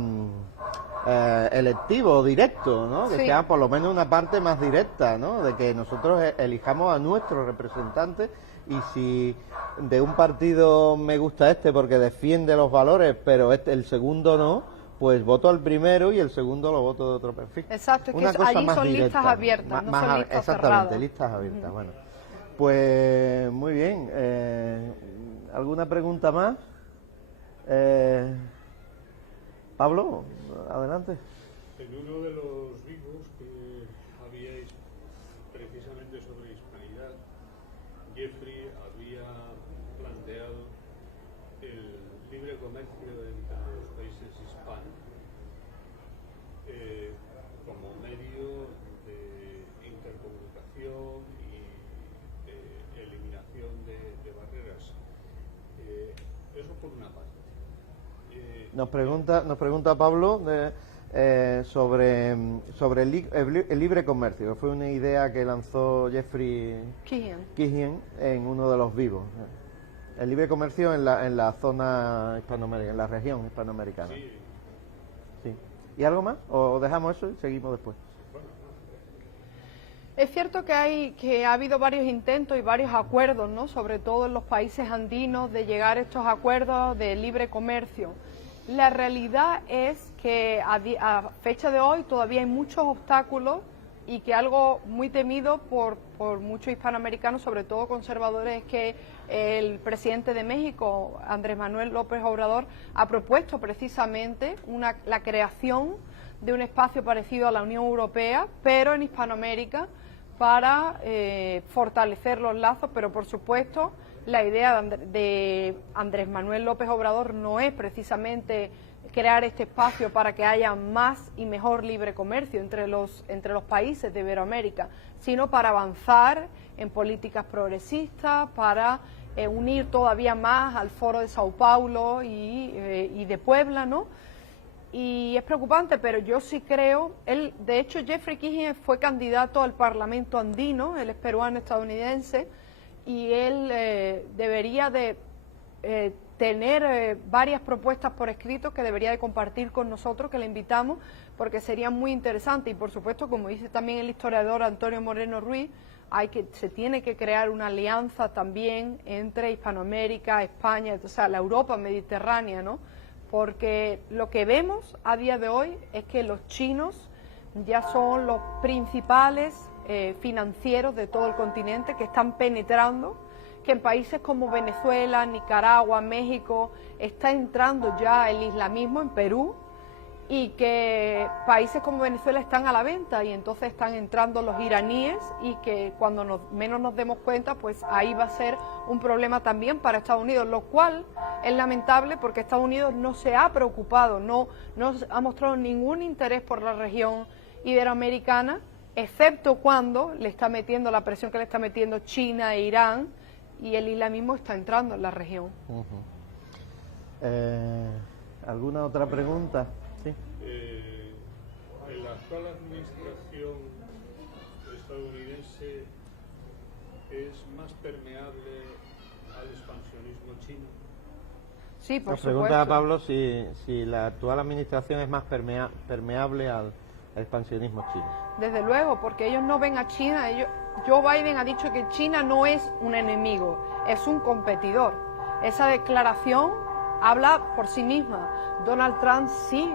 electivo, directo, ¿no? Que sea por lo menos una parte más directa, ¿no? De que nosotros elijamos a nuestros representantes y si de un partido me gusta porque defiende los valores, pero el segundo no, pues voto al primero y el segundo lo voto de otro perfil. Exacto, es que allí son listas abiertas, no son listas exactamente, cerradas. Listas abiertas, bueno. Pues muy bien, ¿alguna pregunta más? Pablo, adelante. En uno de los vivos que habíais precisamente sobre hispanidad, Jeffrey había planteado el libre comercio entre los países hispanos como medio de intercomunicación y de eliminación de barreras. Eso por una parte. Nos pregunta Pablo sobre el libre comercio, que fue una idea que lanzó Jeffrey Keehan en uno de los vivos. El libre comercio en la zona hispanoamericana, en la región hispanoamericana. Sí. ¿Y algo más? ¿O dejamos eso y seguimos después? Es cierto que ha habido varios intentos y varios acuerdos, ¿no? Sobre todo en los países andinos, de llegar a estos acuerdos de libre comercio. La realidad es que a fecha de hoy todavía hay muchos obstáculos y que algo muy temido por muchos hispanoamericanos, sobre todo conservadores, es que el presidente de México, Andrés Manuel López Obrador, ha propuesto precisamente la creación de un espacio parecido a la Unión Europea, pero en Hispanoamérica, para fortalecer los lazos, pero por supuesto la idea de Andrés Manuel López Obrador no es precisamente crear este espacio para que haya más y mejor libre comercio entre los países de Iberoamérica, sino para avanzar en políticas progresistas, para unir todavía más al Foro de Sao Paulo y de Puebla, ¿no? Y es preocupante, pero yo sí creo, de hecho Jeffrey Keehan fue candidato al Parlamento andino, él es peruano estadounidense, y él debería de tener varias propuestas por escrito que debería de compartir con nosotros, que le invitamos, porque sería muy interesante. Y por supuesto, como dice también el historiador Antonio Moreno Ruiz, se tiene que crear una alianza también entre Hispanoamérica, España, o sea, la Europa mediterránea, ¿no? Porque lo que vemos a día de hoy es que los chinos ya son los principales financieros de todo el continente, que están penetrando, que en países como Venezuela, Nicaragua, México, está entrando ya el islamismo, en Perú, y que países como Venezuela están a la venta y entonces están entrando los iraníes, y que cuando menos nos demos cuenta, pues ahí va a ser un problema también para Estados Unidos, lo cual es lamentable porque Estados Unidos no se ha preocupado, no ha mostrado ningún interés por la región iberoamericana, excepto cuando le está metiendo la presión que le está metiendo China e Irán, y el islamismo está entrando en la región. ¿Alguna otra pregunta? Sí. En la actual administración estadounidense es más permeable al expansionismo chino. Sí, por Nos supuesto. pregunta a Pablo si la actual administración es más permeable al expansionismo chino. Desde luego, porque ellos no ven a China. Joe Biden ha dicho que China no es un enemigo, es un competidor. Esa declaración habla por sí misma. Donald Trump sí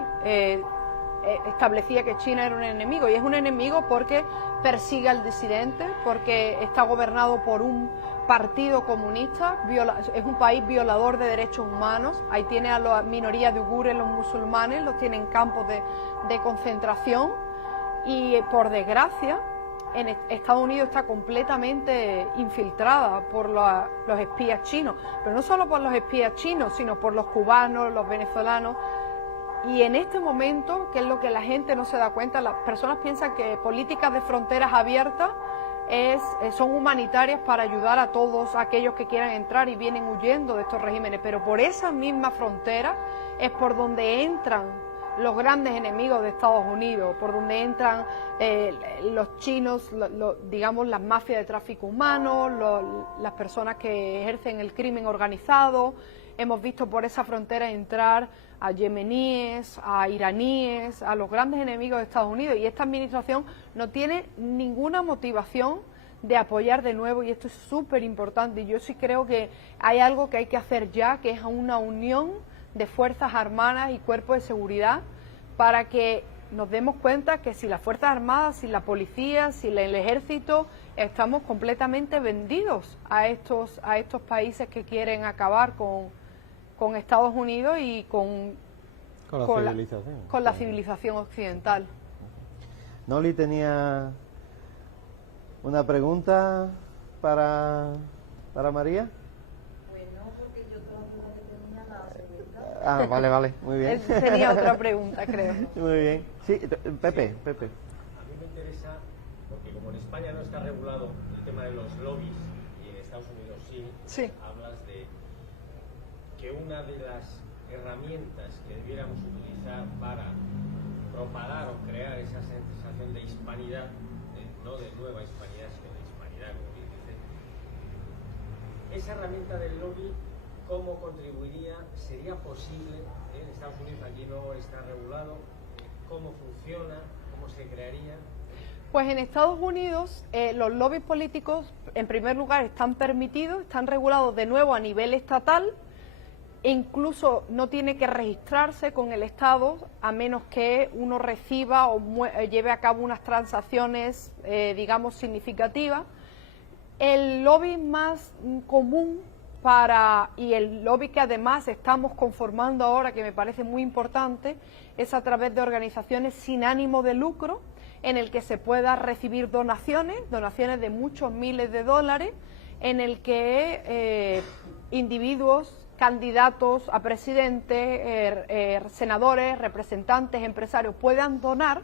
establecía que China era un enemigo, y es un enemigo porque persigue al disidente, porque está gobernado por un partido comunista, es un país violador de derechos humanos. Ahí tiene a la minoría de uigures, los musulmanes, los tiene en campos de concentración, y por desgracia en Estados Unidos está completamente infiltrada por los espías chinos, pero no solo por los espías chinos, sino por los cubanos, los venezolanos. Y en este momento, que es lo que la gente no se da cuenta, las personas piensan que políticas de fronteras abiertas son humanitarias para ayudar a todos aquellos que quieran entrar y vienen huyendo de estos regímenes, pero por esa misma frontera es por donde entran los grandes enemigos de Estados Unidos, por donde entran los chinos, digamos las mafias de tráfico humano, las personas que ejercen el crimen organizado. Hemos visto por esa frontera entrar a yemeníes, a iraníes, a los grandes enemigos de Estados Unidos, y esta administración no tiene ninguna motivación de apoyar de nuevo, y esto es súper importante, y yo sí creo que hay algo que hay que hacer ya, que es una unión de Fuerzas Armadas y Cuerpos de Seguridad, para que nos demos cuenta que si las Fuerzas Armadas, si la policía, si el ejército, estamos completamente vendidos a estos países que quieren acabar con Estados Unidos y con la civilización occidental. Noli tenía una pregunta para María. Porque yo toda la duda que tenía la segunda. Ah, vale, muy bien. Él tenía otra pregunta, creo. Muy bien. Sí, Pepe. A mí me interesa, porque como en España no está regulado el tema de los lobbies, y en Estados Unidos sí. Hablas de que una de las herramientas que debiéramos utilizar para propagar o crear esa sensación de hispanidad, no de nueva hispanidad, sino de hispanidad, como bien dice, esa herramienta del lobby, ¿cómo contribuiría? ¿Sería posible? En Estados Unidos aquí no está regulado. ¿Cómo funciona? ¿Cómo se crearía? Pues en Estados Unidos los lobbies políticos, en primer lugar, están permitidos, están regulados de nuevo a nivel estatal, e incluso no tiene que registrarse con el Estado a menos que uno reciba o lleve a cabo unas transacciones, digamos, significativas. El lobby más común y el lobby que además estamos conformando ahora, que me parece muy importante, es a través de organizaciones sin ánimo de lucro, en el que se pueda recibir donaciones de muchos miles de dólares, en el que individuos, candidatos a presidente, senadores, representantes, empresarios puedan donar,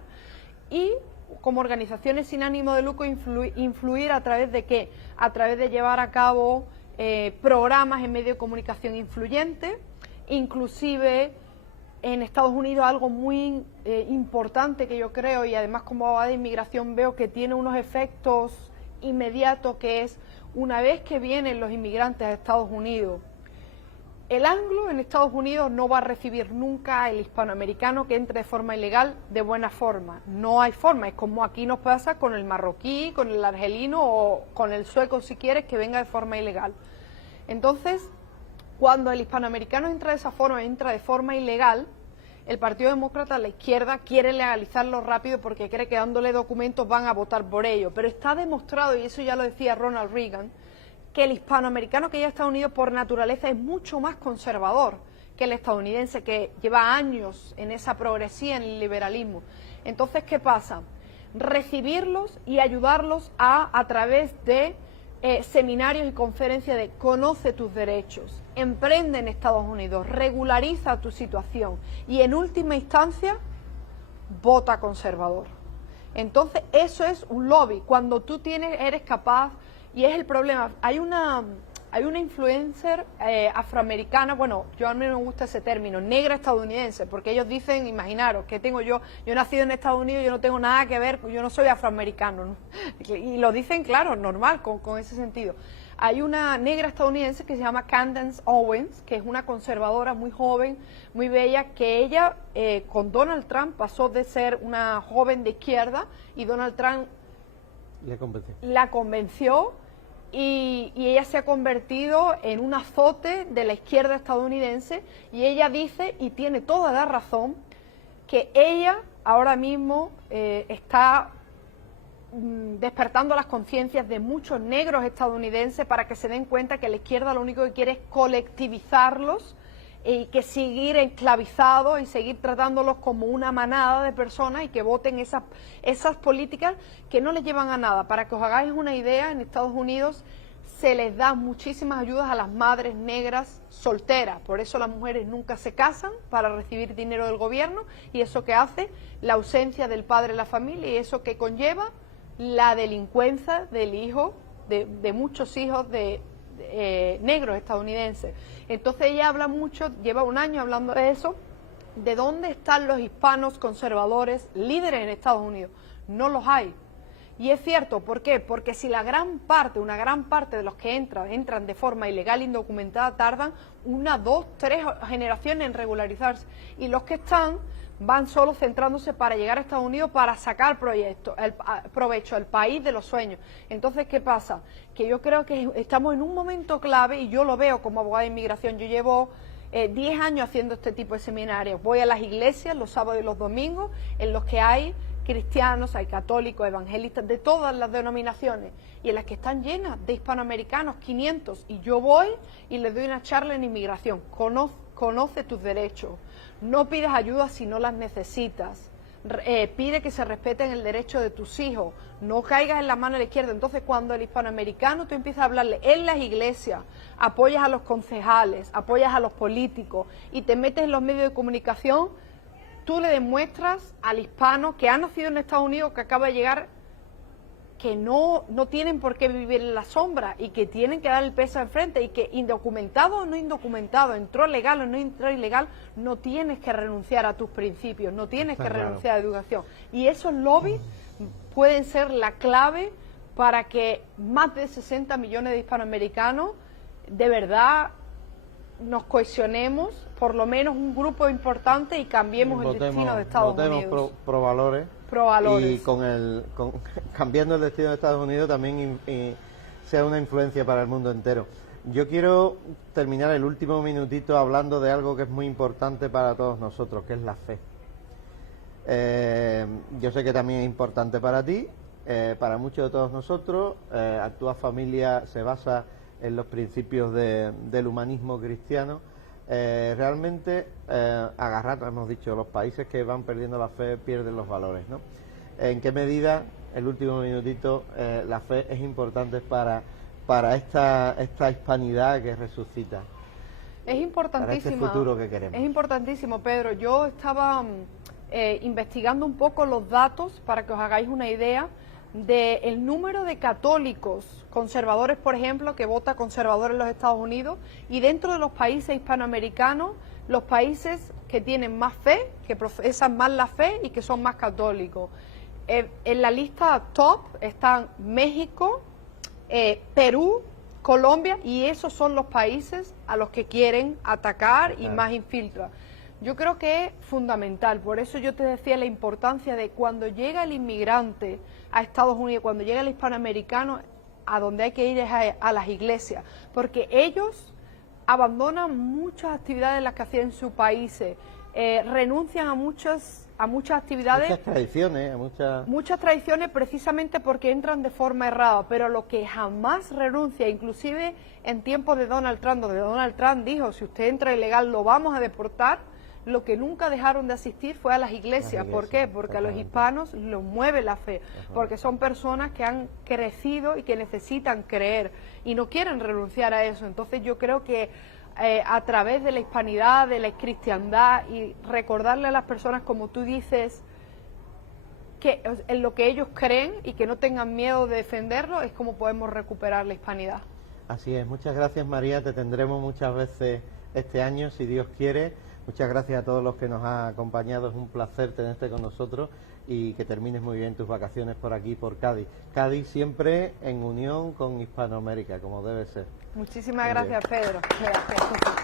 y como organizaciones sin ánimo de lucro influir a través de ¿qué? A través de llevar a cabo programas en medios de comunicación influyentes. Inclusive en Estados Unidos algo muy importante que yo creo, y además como abogada de inmigración veo que tiene unos efectos inmediatos, que es una vez que vienen los inmigrantes a Estados Unidos, el anglo en Estados Unidos no va a recibir nunca el hispanoamericano que entre de forma ilegal de buena forma. No hay forma, es como aquí nos pasa con el marroquí, con el argelino o con el sueco, si quieres, que venga de forma ilegal. Entonces, cuando el hispanoamericano entra de esa forma, entra de forma ilegal, el Partido Demócrata, la izquierda, quiere legalizarlo rápido porque cree que dándole documentos van a votar por ello. Pero está demostrado, y eso ya lo decía Ronald Reagan, que el hispanoamericano que llega a Estados Unidos por naturaleza es mucho más conservador que el estadounidense, que lleva años en esa progresía, en el liberalismo. Entonces, ¿qué pasa? Recibirlos y ayudarlos a través de seminarios y conferencias de conoce tus derechos, emprende en Estados Unidos, regulariza tu situación y en última instancia vota conservador. Entonces eso es un lobby, cuando tú eres capaz, y es el problema, hay una influencer afroamericana, bueno, yo a mí me gusta ese término, negra estadounidense, porque ellos dicen, imaginaros, que tengo yo he nacido en Estados Unidos, yo no tengo nada que ver, yo no soy afroamericano, ¿no? Y lo dicen, claro, normal, con ese sentido. Hay una negra estadounidense que se llama Candace Owens, que es una conservadora muy joven, muy bella, que ella con Donald Trump pasó de ser una joven de izquierda, y Donald Trump la convenció, y ella se ha convertido en un azote de la izquierda estadounidense, y ella dice, y tiene toda la razón, que ella ahora mismo está despertando las conciencias de muchos negros estadounidenses para que se den cuenta que la izquierda lo único que quiere es colectivizarlos y que seguir esclavizados y seguir tratándolos como una manada de personas y que voten esas políticas que no les llevan a nada. Para que os hagáis una idea, en Estados Unidos se les da muchísimas ayudas a las madres negras solteras, por eso las mujeres nunca se casan para recibir dinero del gobierno, y eso que hace la ausencia del padre en la familia, y eso que conlleva la delincuencia del hijo, de muchos hijos de negros estadounidenses. Entonces ella habla mucho, lleva un año hablando de eso, de dónde están los hispanos conservadores líderes en Estados Unidos. No los hay. Y es cierto, ¿por qué? Porque si una gran parte de los que entran de forma ilegal, indocumentada, tardan 1, 2, 3 generaciones en regularizarse. Y los que están van solo centrándose para llegar a Estados Unidos para sacar provecho, el país de los sueños. Entonces, ¿qué pasa? Que yo creo que estamos en un momento clave, y yo lo veo como abogada de inmigración. Yo llevo 10 años haciendo este tipo de seminarios. Voy a las iglesias los sábados y los domingos, en los que hay cristianos, hay católicos, evangelistas, de todas las denominaciones, y en las que están llenas de hispanoamericanos, 500, y yo voy y les doy una charla en inmigración. Conoce tus derechos, no pides ayuda si no las necesitas, pide que se respeten el derecho de tus hijos, no caigas en la mano de la izquierda. Entonces, cuando el hispanoamericano tú empiezas a hablarle en las iglesias, apoyas a los concejales, apoyas a los políticos y te metes en los medios de comunicación, tú le demuestras al hispano que ha nacido en Estados Unidos, que acaba de llegar, que no tienen por qué vivir en la sombra y que tienen que dar el peso enfrente, y que indocumentado o no indocumentado, entró legal o no entró ilegal, no tienes que renunciar a tus principios, no tienes que renunciar a la educación. Y esos lobbies pueden ser la clave para que más de 60 millones de hispanoamericanos de verdad nos cohesionemos, por lo menos un grupo importante, y cambiemos el destino de Estados Unidos. Votemos pro valores. Y cambiando el destino de Estados Unidos también sea una influencia para el mundo entero. Yo quiero terminar el último minutito hablando de algo que es muy importante para todos nosotros, que es la fe. Yo sé que también es importante para ti, para muchos de todos nosotros. Actúa Familia se basa en los principios del humanismo cristiano. Realmente, agarrar, hemos dicho, los países que van perdiendo la fe pierden los valores, ¿no? ¿En qué medida, el último minutito, la fe es importante para esta hispanidad que resucita? Es importantísimo. Para este futuro que queremos. Es importantísimo, Pedro. Yo estaba investigando un poco los datos para que os hagáis una idea del número de católicos conservadores, por ejemplo, que vota conservador en los Estados Unidos, y dentro de los países hispanoamericanos, los países que tienen más fe, que profesan más la fe y que son más católicos. En la lista top están México, Perú, Colombia, y esos son los países a los que quieren atacar y más infiltrar. Yo creo que es fundamental, por eso yo te decía la importancia de cuando llega el inmigrante a Estados Unidos, cuando llega el hispanoamericano, a donde hay que ir es a las iglesias, porque ellos abandonan muchas actividades en las que hacían en sus países, renuncian a muchas actividades, muchas tradiciones precisamente porque entran de forma errada, pero lo que jamás renuncia, inclusive en tiempos de Donald Trump, donde Donald Trump dijo, si usted entra ilegal lo vamos a deportar, lo que nunca dejaron de asistir fue a las iglesias. ¿Por qué? Porque a los hispanos los mueve la fe, porque son personas que han crecido y que necesitan creer y no quieren renunciar a eso. Entonces yo creo que a través de la hispanidad, de la cristiandad, y recordarle a las personas, como tú dices, que en lo que ellos creen y que no tengan miedo de defenderlo, es como podemos recuperar la hispanidad. Así es. Muchas gracias, María. Te tendremos muchas veces este año, si Dios quiere. Muchas gracias a todos los que nos han acompañado. Es un placer tenerte con nosotros y que termines muy bien tus vacaciones por aquí, por Cádiz. Cádiz siempre en unión con Hispanoamérica, como debe ser. Muchísimas gracias, Pedro. Gracias.